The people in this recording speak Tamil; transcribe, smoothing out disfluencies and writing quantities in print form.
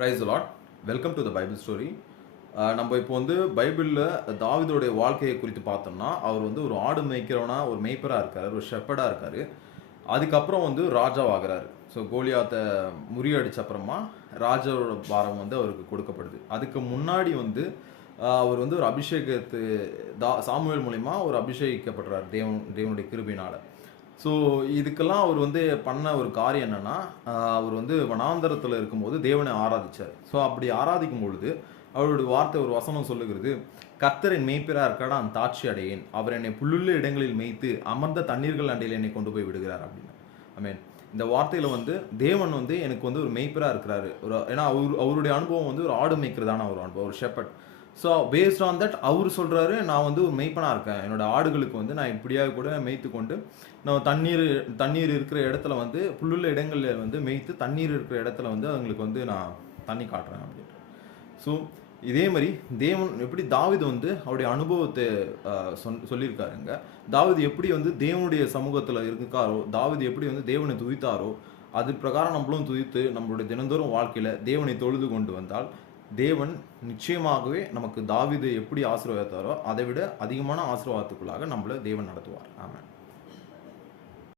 Price Lord. Welcome to the Bible story. நம்ம இப்போ வந்து பைபிளில் தாவீதோடைய வாழ்க்கையை குறித்து பார்த்தோம்னா, அவர் வந்து ஒரு ஆடு மேய்க்கிறவனா, ஒரு மேய்ப்பராக இருக்கார், ஒரு ஷெப்பர்டாக இருக்கார். அதுக்கப்புறம் வந்து ராஜாவாகிறாரு. ஸோ கோலியாத்தை முறியடிச்ச அப்புறமா ராஜாவோட பாரம் வந்து அவருக்கு கொடுக்கப்படுது. அதுக்கு முன்னாடி வந்து அவர் வந்து ஒரு அபிஷேகத்து சாமுவேல் மூலிமா ஒரு அபிஷேகிக்கப்படுறார் தேவனுடைய கிருபையினால. ஸோ இதுக்கெல்லாம் அவர் வந்து பண்ண ஒரு காரியம் என்னன்னா, அவர் வந்து வனாந்தரத்தில் இருக்கும்போது தேவனை ஆராதிச்சார். ஸோ அப்படி ஆராதிக்கும் பொழுது அவருடைய வார்த்தை ஒரு வசனம் சொல்லுகிறது, கர்த்தர் என் மேய்ப்பராக இருக்காடா நான் தாட்சி அடையேன், அவர் என்னை புல்லுள்ள இடங்களில் மேய்த்து அமர்ந்த தண்ணீர்கள் அண்டையில் என்னை கொண்டு போய் விடுகிறார் அப்படின்னு. ஐ இந்த வார்த்தையில் வந்து தேவன் வந்து எனக்கு வந்து ஒரு மேய்ப்பராக இருக்கிறாரு. ஏன்னா அவருடைய அனுபவம் வந்து ஒரு ஆடு மேய்க்கிறதான ஒரு அனுபவம், ஒரு shepherd. So based on that அவர் சொல்கிறாரு, நான் வந்து ஒரு மேய்ப்பனாக இருக்கேன், என்னோட ஆடுகளுக்கு வந்து நான் இப்படியாக கூட மேய்த்து கொண்டு நான் தண்ணீர் இருக்கிற இடத்துல வந்து புல்லுள்ள இடங்களில் வந்து மேய்த்து தண்ணீர் இருக்கிற இடத்துல வந்து அவங்களுக்கு வந்து நான் தண்ணி காட்டுறேன் அப்படின்ற. ஸோ இதே மாதிரி தேவன் எப்படி தாவீது வந்து அவருடைய அனுபவத்தை சொல்லியிருக்காருங்க. தாவீது எப்படி வந்து தேவனுடைய சமூகத்தில் இருக்காரோ, தாவீது எப்படி வந்து தேவனை துதித்தாரோ, அது பிரகாரம் நம்மளும் துதித்து நம்மளுடைய தினந்தோறும் வாழ்க்கையில் தேவனை தொழுது கொண்டு வந்தால் தேவன் நிச்சயமாகவே நமக்கு தாவீது எப்படி ஆசீர்வாதத்தாரோ அதை விட அதிகமான ஆசீர்வாதத்துக்குள்ளாக நம்மளை தேவன் நடத்துவார். ஆமென்.